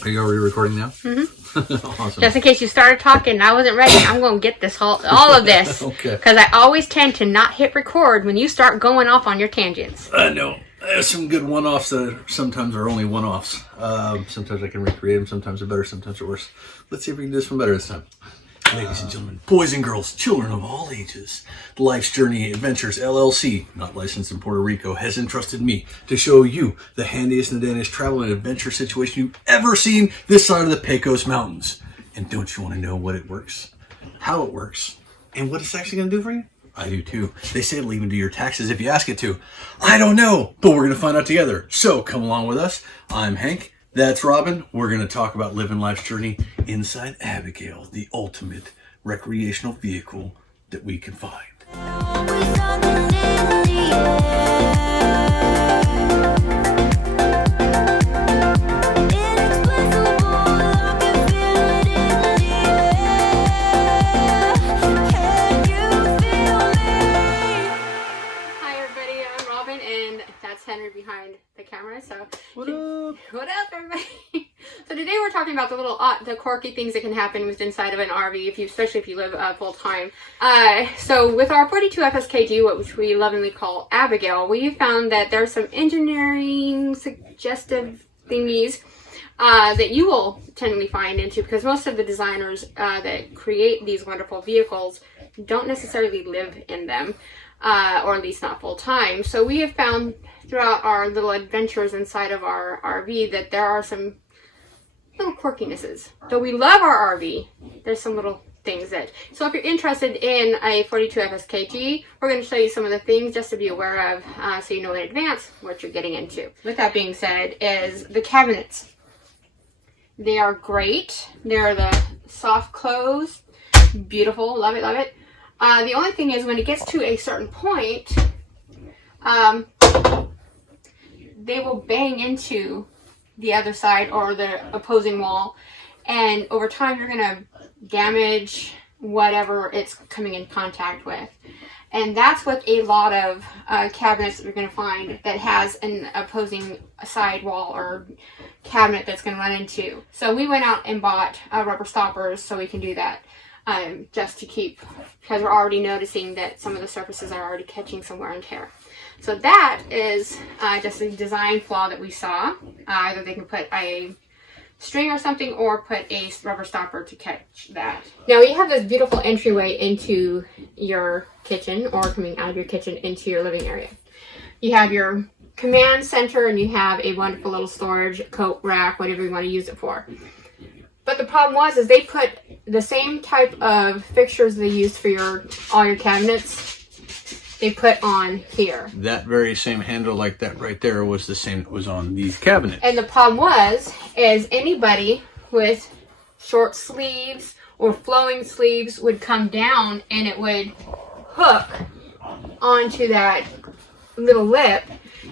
Are you already recording now? Mm-hmm. Awesome. Just in case you started talking and I wasn't ready, I'm going to get this all of this. Okay. Because I always tend to not hit record when you start going off on your tangents. I know. There's some good one-offs that sometimes are only one-offs. Sometimes I can recreate them. Sometimes they're better. Sometimes they're worse. Let's see if we can do this one better this time. Ladies and gentlemen, boys and girls, children of all ages, Life's Journey Adventures LLC, not licensed in Puerto Rico, has entrusted me to show you the handiest and dandiest travel and adventure situation you've ever seen this side of the Pecos Mountains. And don't you want to know what it works, how it works, and what it's actually going to do for you? I do too. They say it'll even do your taxes if you ask it to. I don't know, but we're going to find out together. So come along with us. I'm Hank. That's Robyn. We're going to talk about living life's journey inside Abigail, the ultimate recreational vehicle that we can find. Behind the camera. So What up? What up, everybody? So today we're talking about the quirky things that can happen with inside of an RV, especially if you live full time. So with our 42 FSKG, which we lovingly call Abigail, we found that there's some engineering suggestive thingies that you will tend to find into, because most of the designers that create these wonderful vehicles don't necessarily live in them, or at least not full time. So we have found throughout our little adventures inside of our RV that there are some little quirkinesses. Though we love our RV, there's some little things that... So if you're interested in a 42 FSKG, we're going to show you some of the things just to be aware of, so you know in advance what you're getting into. With that being said, is the cabinets. They are great. They're the soft close. Beautiful. Love it, love it. The only thing is when it gets to a certain point, they will bang into the other side or the opposing wall, and over time you're going to damage whatever it's coming in contact with. And that's what a lot of cabinets that you're going to find that has an opposing side wall or cabinet that's going to run into. So we went out and bought rubber stoppers so we can do that. Just to keep, because we're already noticing that some of the surfaces are already catching some wear and tear. So that is just a design flaw that we saw. Either they can put a string or something, or put a rubber stopper to catch that. Now you have this beautiful entryway into your kitchen, or coming out of your kitchen into your living area. You have your command center, and you have a wonderful little storage coat rack, whatever you want to use it for. But the problem is they put the same type of fixtures they use for all your cabinets, they put on here. That very same handle like that right there was the same that was on these cabinets. And the problem is anybody with short sleeves or flowing sleeves would come down and it would hook onto that little lip.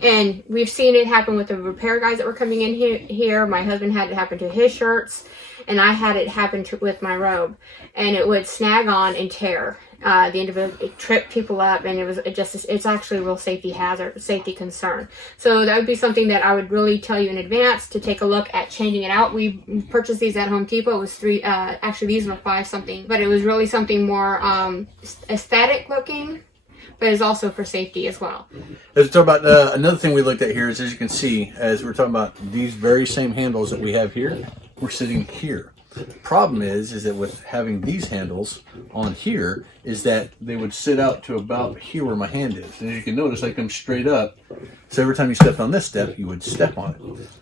And we've seen it happen with the repair guys that were coming in here. My husband had it happen to his shirts, and I had it happen with my robe, and it would snag on and tear. The end of it tripped people up, and it's actually a real safety concern. So that would be something that I would really tell you in advance to take a look at changing it out. We purchased these at Home Depot. It was actually these were $5 something, but it was really something more aesthetic looking, but it's also for safety as well. As we talk about another thing we looked at here is, as you can see, as we're talking about these very same handles that we have here, we're sitting here. The problem is that with having these handles on here, is that they would sit out to about here where my hand is. And as you can notice, I come straight up. So every time you stepped on this step, you would step on it.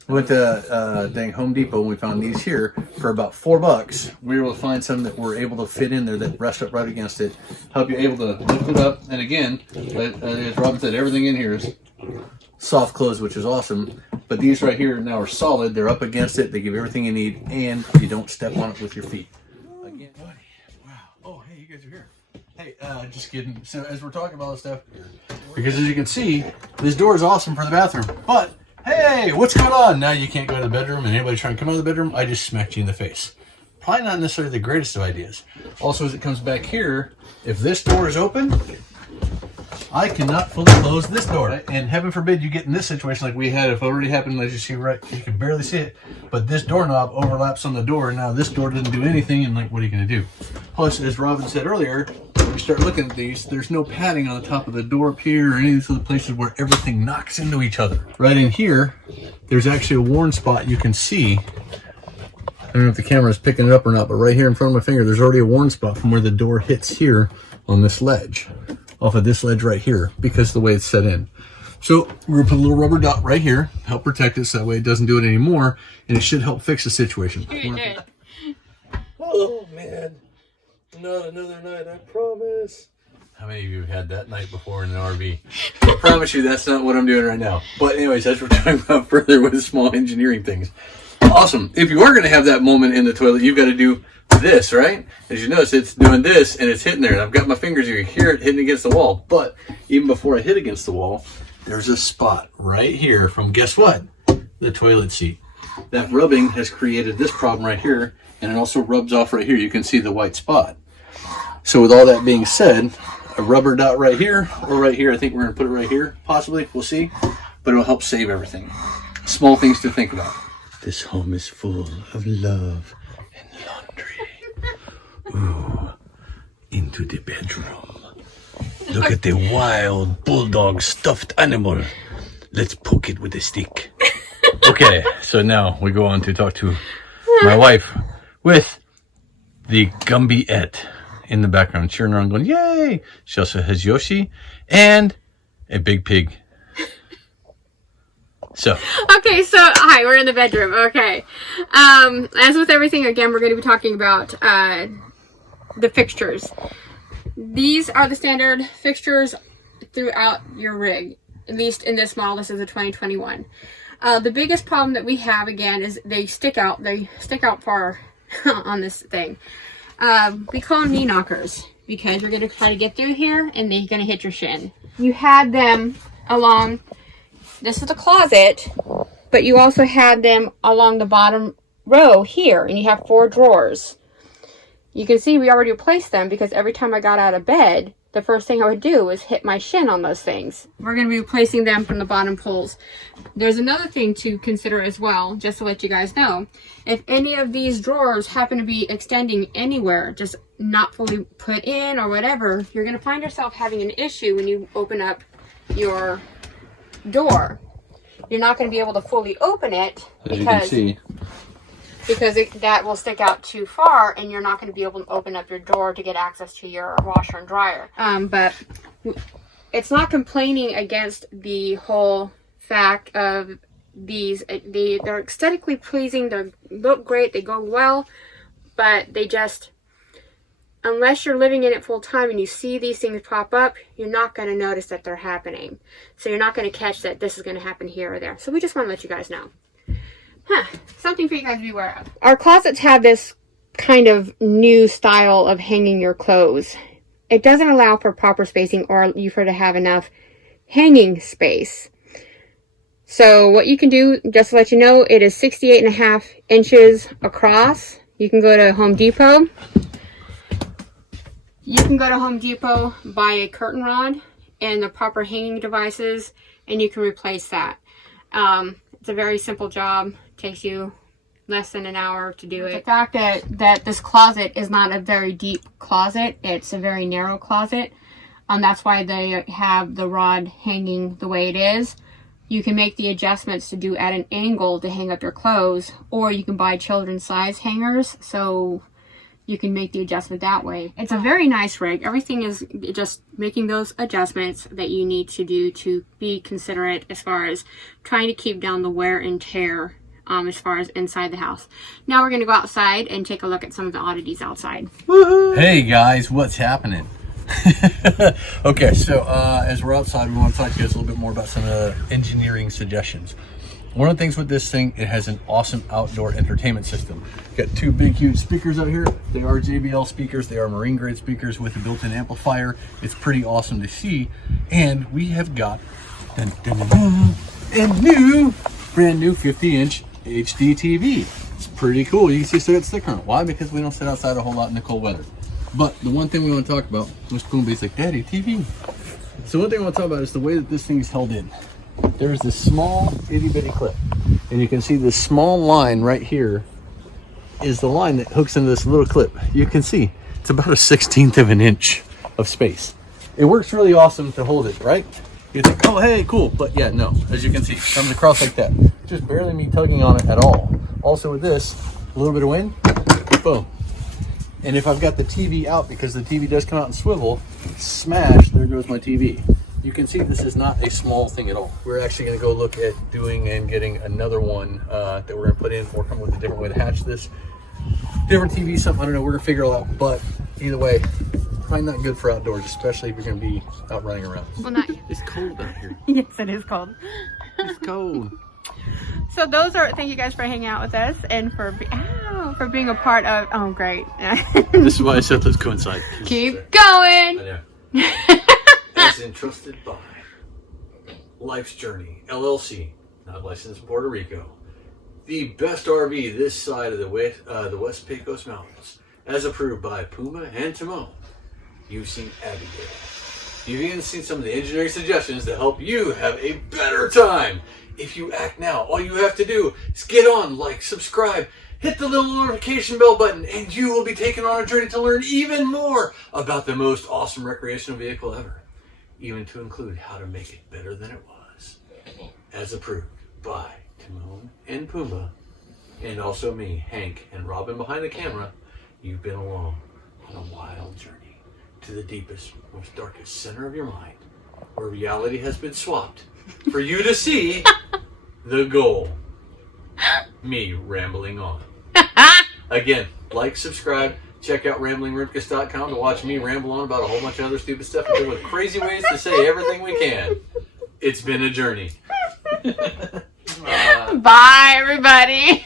We went to dang Home Depot and we found these here for about $4. We were able to find some that were able to fit in there that rest up right against it, help you able to lift it up. And again, as Robyn said, everything in here is soft close, which is awesome. But these right here now are solid. They're up against it. They give everything you need, and you don't step on it with your feet. Again, buddy. Wow. Oh, hey, you guys are here. Hey, just kidding. So as we're talking about this stuff, because as you can see, this door is awesome for the bathroom. But hey, what's going on? Now you can't go to the bedroom, and anybody trying to come out of the bedroom, I just smacked you in the face. Probably not necessarily the greatest of ideas. Also, as it comes back here, if this door is open, I cannot fully close this door. Right? And heaven forbid you get in this situation like we had. If it already happened, as you see, right, you can barely see it. But this doorknob overlaps on the door, and now this door doesn't do anything, and like, what are you going to do? Plus, as Robyn said earlier, when you start looking at these, there's no padding on the top of the door up here or any of these other places where everything knocks into each other. Right in here, there's actually a worn spot you can see. I don't know if the camera is picking it up or not, but right here in front of my finger, there's already a worn spot from where the door hits here on this ledge, off of this ledge right here, because of the way it's set in. So we're gonna put a little rubber dot right here, help protect it so that way it doesn't do it anymore, and it should help fix the situation. Oh man, not another night, I promise. How many of you have had that night before in an RV? I promise you that's not what I'm doing right now. But anyways, as we're talking about further with small engineering things. Awesome. If you are going to have that moment in the toilet, you've got to do this, right? As you notice, it's doing this and it's hitting there. And I've got my fingers here. You hear it hitting against the wall. But even before I hit against the wall, there's a spot right here from, guess what? The toilet seat. That rubbing has created this problem right here. And it also rubs off right here. You can see the white spot. So with all that being said, a rubber dot right here or right here. I think we're going to put it right here. Possibly. We'll see. But it'll help save everything. Small things to think about. This home is full of love and laundry. Ooh, into the bedroom. Look at the wild bulldog stuffed animal. Let's poke it with a stick. Okay, so now we go on to talk to my wife with the Gumbyette in the background, cheering around going, yay! She also has Yoshi and a big pig. So okay, so hi, we're in the bedroom. Okay, as with everything, again, we're going to be talking about the fixtures. These are the standard fixtures throughout your rig, at least in this model. This is a 2021. The biggest problem that we have, again, is they stick out. They stick out far on this thing. We call them knee knockers because you're going to try to get through here and then you're going to hit your shin. You had them along. This is the closet, but you also had them along the bottom row here, and you have 4 drawers. You can see we already replaced them because every time I got out of bed, the first thing I would do was hit my shin on those things. We're going to be replacing them from the bottom pulls. There's another thing to consider as well, just to let you guys know. If any of these drawers happen to be extending anywhere, just not fully put in or whatever, you're going to find yourself having an issue when you open up your door. You're not going to be able to fully open it because that will stick out too far, and you're not going to be able to open up your door to get access to your washer and dryer. But it's not complaining against the whole fact of these. They're aesthetically pleasing. They look great. They go well, but they just, unless you're living in it full time and you see these things pop up, you're not going to notice that they're happening. So you're not going to catch that this is going to happen here or there. So we just want to let you guys know. Something for you guys to be aware of. Our closets have this kind of new style of hanging your clothes. It doesn't allow for proper spacing or for to have enough hanging space. So what you can do, just to let you know, it is 68.5 inches across. You can go to Home Depot. You can go to Home Depot, buy a curtain rod and the proper hanging devices, and you can replace that. It's a very simple job. Takes you less than an hour to do it. The fact that this closet is not a very deep closet, it's a very narrow closet. That's why they have the rod hanging the way it is. You can make the adjustments to do at an angle to hang up your clothes, or you can buy children's size hangers, so you can make the adjustment that way. It's a very nice rig. Everything is just making those adjustments that you need to do to be considerate as far as trying to keep down the wear and tear as far as inside the house. Now we're going to go outside and take a look at some of the oddities outside. Woohoo! Hey guys, what's happening? Okay, so as we're outside, we want to talk to you guys a little bit more about some of the engineering suggestions. One of the things with this thing, it has an awesome outdoor entertainment system. Got 2 big, huge speakers out here. They are JBL speakers. They are marine grade speakers with a built-in amplifier. It's pretty awesome to see. And we have got a brand new 50-inch HD TV. It's pretty cool. You can see it's still got a sticker on it. Why? Because we don't sit outside a whole lot in the cold weather. But the one thing we want to talk about, Mr. Coombe's like, Daddy, TV. So one thing I want to talk about is the way that this thing is held in. There's this small itty bitty clip, and you can see this small line right here is the line that hooks into this little clip. You can see it's about a 1/16 of an inch of space. It works really awesome to hold it, right? You think, oh, hey, cool. But yeah, no, as you can see, it comes across like that. Just barely me tugging on it at all. Also with this, a little bit of wind, boom. And if I've got the TV out, because the TV does come out and swivel, smash, there goes my TV. You can see this is not a small thing at all. We're actually gonna go look at doing and getting another one that we're gonna put in, or come with a different way to hatch this. Different TV, something, I don't know, we're gonna figure it all out. But either way, probably not good for outdoors, especially if you're gonna be out running around. Well, not yet. It's cold out here. Yes, it is cold. It's cold. So those are, thank you guys for hanging out with us and for being a part of, oh great. This is why I said let's coincide. Keep going. I know. As entrusted by Life's Journey, LLC, not licensed in Puerto Rico. The best RV this side of the West Pecos Mountains, as approved by Puma and Timon. You've seen Abigail. You've even seen some of the engineering suggestions to help you have a better time. If you act now, all you have to do is get on, like, subscribe, hit the little notification bell button, and you will be taken on a journey to learn even more about the most awesome recreational vehicle ever, even to include how to make it better than it was, as approved by Timon and Pumbaa, and also me, Hank, and Robyn behind the camera. You've been along on a wild journey to the deepest, most darkest center of your mind, where reality has been swapped for you to see the goal. Me rambling on. Again, like, subscribe, check out ramblingripkus.com to watch me ramble on about a whole bunch of other stupid stuff and come with crazy ways to say everything we can. It's been a journey. Bye, everybody.